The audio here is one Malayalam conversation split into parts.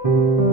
നമ്മോട്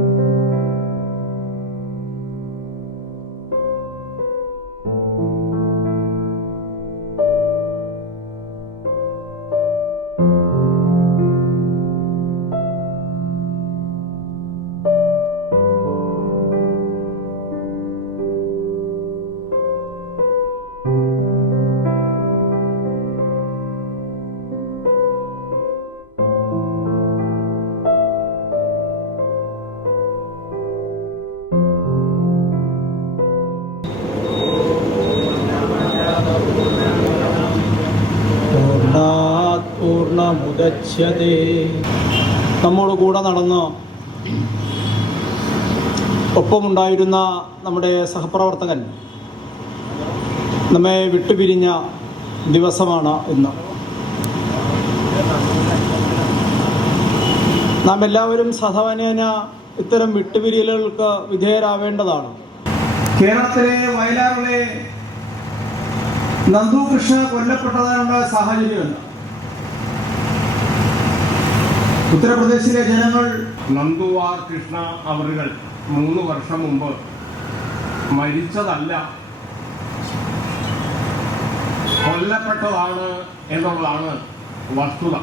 കൂടെ നടന്ന് ഒപ്പമുണ്ടായിരുന്ന നമ്മുടെ സഹപ്രവർത്തകൻ നമ്മെ വിട്ടുപിരിഞ്ഞ ദിവസമാണ് ഇന്ന്. നാം എല്ലാവരും സാധാരണ ഇത്തരം വിട്ടുപിരിയലുകൾക്ക് വിധേയരാവേണ്ടതാണ്. കേരളത്തിലെ വയലാറിലെ നന്ദു കൃഷ്ണ കൊല്ലപ്പെട്ടതായുള്ള സാഹചര്യമല്ല. ഉത്തർപ്രദേശിലെ ജനങ്ങൾ നന്ദുവാർ കൃഷ്ണ അവറുകൾ 3 വർഷം മുമ്പ് മരിച്ചതല്ല, കൊല്ലപ്പെട്ടതാണ് എന്നുള്ളതാണ് വസ്തുത.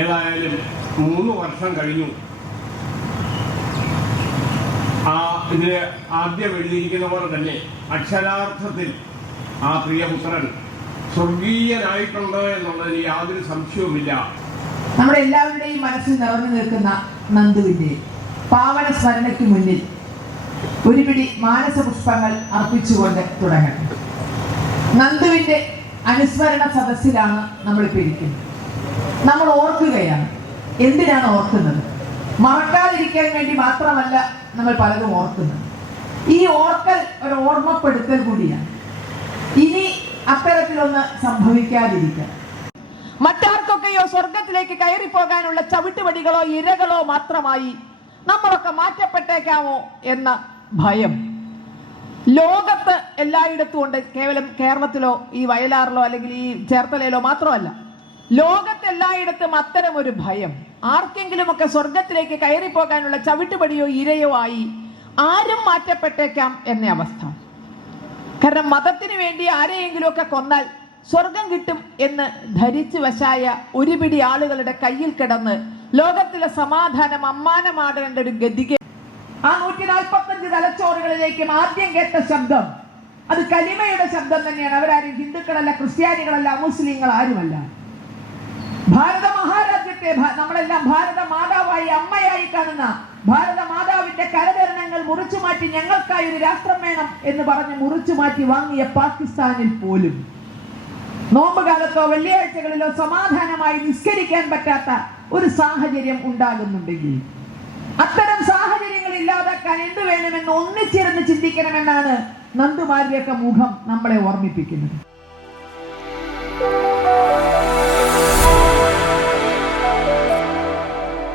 ഏതായാലും 3 വർഷം കഴിഞ്ഞു. ഇതിന് ആദ്യം എഴുതിയിരിക്കുന്ന പോലെ തന്നെ അക്ഷരാർത്ഥത്തിൽ ആ പ്രിയപുത്രൻ സ്വർഗീയനായിട്ടുണ്ട് എന്നുള്ളതിന് യാതൊരു സംശയവുമില്ല. നമ്മുടെ എല്ലാവരുടെയും മനസ്സിൽ നിറഞ്ഞു നിൽക്കുന്ന നന്ദുവിന്റെ പാവന സ്മരണയ്ക്ക് മുന്നിൽ ഒരു പിടി മാനസപുഷ്പങ്ങൾ അർപ്പിച്ചുകൊണ്ട് തുടങ്ങട്ടെ. നന്ദുവിന്റെ അനുസ്മരണ സദസ്സിലാണ് നമ്മളിപ്പോൾ ഇരിക്കുന്നത്. നമ്മൾ ഓർക്കുകയാണ്. എന്തിനാണ് ഓർക്കുന്നത്? മറക്കാതിരിക്കാൻ വേണ്ടി മാത്രമല്ല നമ്മൾ പലതും ഓർക്കുന്നത്. ഈ ഓർക്കൽ ഒരു ഓർമ്മപ്പെടുത്തൽ കൂടിയാണ്. ഇനി അത്തരത്തിലൊന്ന് സംഭവിക്കാതിരിക്കാൻ, മറ്റാർക്കൊക്കെയോ സ്വർഗത്തിലേക്ക് കയറിപ്പോകാനുള്ള ചവിട്ടുപടികളോ ഇരകളോ മാത്രമായി നമ്മളൊക്കെ മാറ്റപ്പെട്ടേക്കാമോ എന്ന ഭയം ലോകത്ത് എല്ലായിടത്തും ഉണ്ട്. കേവലം കേരളത്തിലോ ഈ വയലാറിലോ അല്ലെങ്കിൽ ഈ ചേർത്തലയിലോ മാത്രമല്ല, ലോകത്തെല്ലായിടത്തും അത്തരം ഒരു ഭയം. ആർക്കെങ്കിലുമൊക്കെ സ്വർഗത്തിലേക്ക് കയറിപ്പോകാനുള്ള ചവിട്ടുപടിയോ ഇരയോ ആയി ആരും മാറ്റപ്പെട്ടേക്കാം എന്ന അവസ്ഥ. കാരണം മതത്തിന് വേണ്ടി ആരെയെങ്കിലും ഒക്കെ കൊന്നാൽ സ്വർഗം കിട്ടും എന്ന് ധരിച്ചു വശായ ഒരു പിടി ആളുകളുടെ കയ്യിൽ കിടന്ന് ലോകത്തിലെ സമാധാനം അമ്മാനമാടേണ്ട ഒരു ഗതിക. ആ 145 തലച്ചോറുകളിലേക്കും ആദ്യം കേട്ട ശബ്ദം അത് കലിമയുടെ ശബ്ദം തന്നെയാണ്. അവരാരും ഹിന്ദുക്കളല്ല, ക്രിസ്ത്യാനികളല്ല, മുസ്ലിങ്ങൾ ആരുമല്ല. ഭാരത മഹാരാജ്യത്തെ നമ്മളെല്ലാം ഭാരത മാതാവായി അമ്മയായി കാണുന്ന ഭാരത മാതാവിന്റെ കരതരണങ്ങൾ മുറിച്ചു മാറ്റി ഞങ്ങൾക്കായി ഒരു രാഷ്ട്രം വേണം എന്ന് പറഞ്ഞ് മുറിച്ചു മാറ്റി വാങ്ങിയ പാകിസ്ഥാനിൽ പോലും നോമ്പ് കാലത്തോ വെള്ളിയാഴ്ചകളിലോ സമാധാനമായി നിസ്കരിക്കാൻ പറ്റാത്ത ഒരു സാഹചര്യം ഉണ്ടാകുന്നുണ്ടെങ്കിൽ അത്തരം സാഹചര്യങ്ങൾ ഇല്ലാതാക്കാൻ എന്ത് വേണമെന്ന് ഒന്നിച്ചിരുന്ന് ചിന്തിക്കണമെന്നാണ് നന്ദുമാരുടെയൊക്കെ മുഖം നമ്മളെ ഓർമ്മിപ്പിക്കുന്നത്.